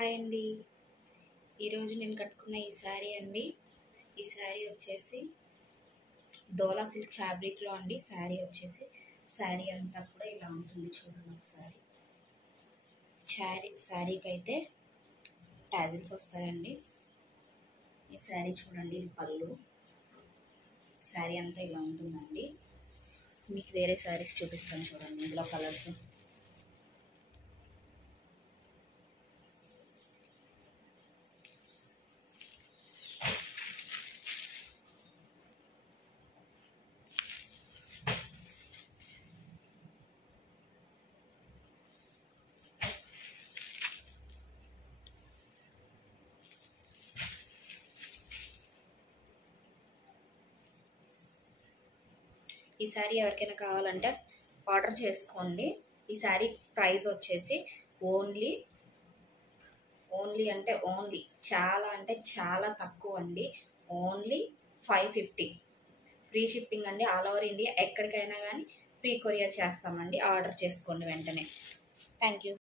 Hi అండి. ఈరోజు నేను కట్టుకున్న ఈ శారీ అండి. ఈ శారీ వచ్చేసి డోలా సిల్క్ ఫ్యాబ్రిక్లో అండి. శారీ అంతా కూడా ఇలా ఉంటుంది, చూడండి ఒకసారి. శారీకి అయితే టాజిల్స్ వస్తాయండి. ఈ శారీ చూడండి, ఇది పళ్ళు. శారీ అంతా ఇలా ఉంటుందండి. మీకు వేరే శారీస్ చూపిస్తాను చూడండి, ఇందులో కలర్స్. ఈ శారీ ఎవరికైనా కావాలంటే ఆర్డర్ చేసుకోండి. ఈ శారీ ప్రైస్ వచ్చేసి ఓన్లీ చాలా అంటే చాలా తక్కువ అండి. ఓన్లీ 550. ఫ్రీ షిప్పింగ్ అండి. ఆల్ ఓవర్ ఇండియా ఎక్కడికైనా కానీ ఫ్రీ కొరియర్ చేస్తామండి. ఆర్డర్ చేసుకోండి వెంటనే. Thank you.